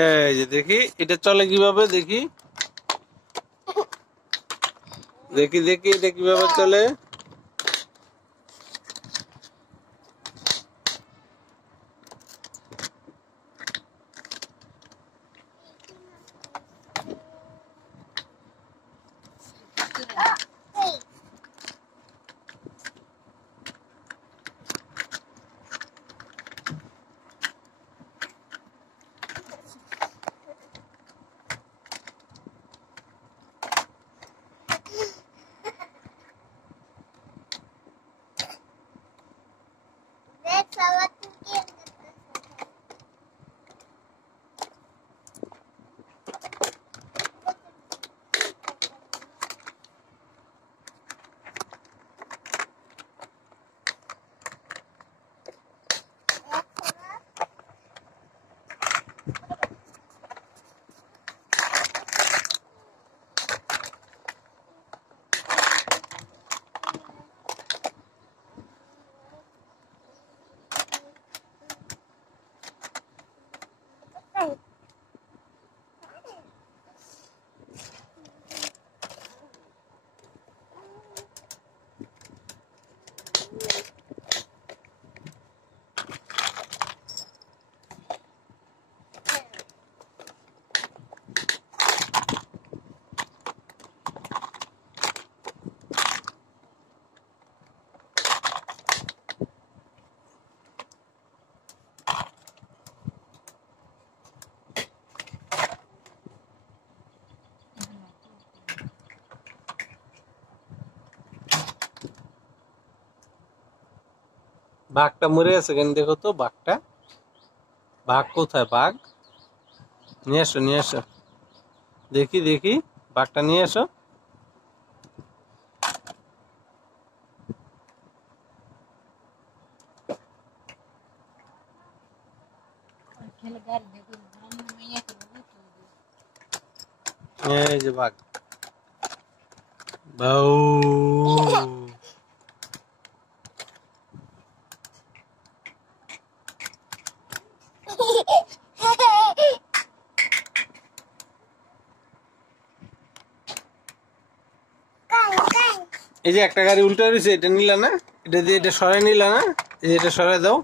এই যে দেখি এটা চলে কিভাবে, দেখি দেখি দেখি এটা কিভাবে চলে। বাঘটা মরে আছে কেন দেখো তো, বাঘটা, বাঘ কোথায়, বাঘ নিয়ে আসো, নিয়ে আসো, দেখি দেখি বাঘটা নিয়ে আসো। এই যে বাঘ, বাউ। এই যে একটা গাড়ি উল্টো রয়েছে, এটা নিলা না, এটা দিয়ে এটা সরাই নিলা না, এই যে এটা সরাই দাও।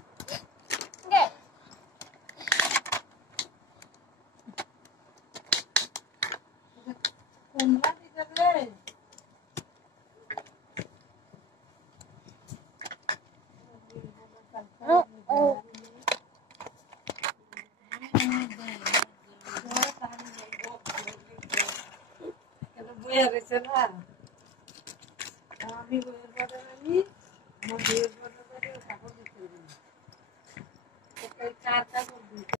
আমি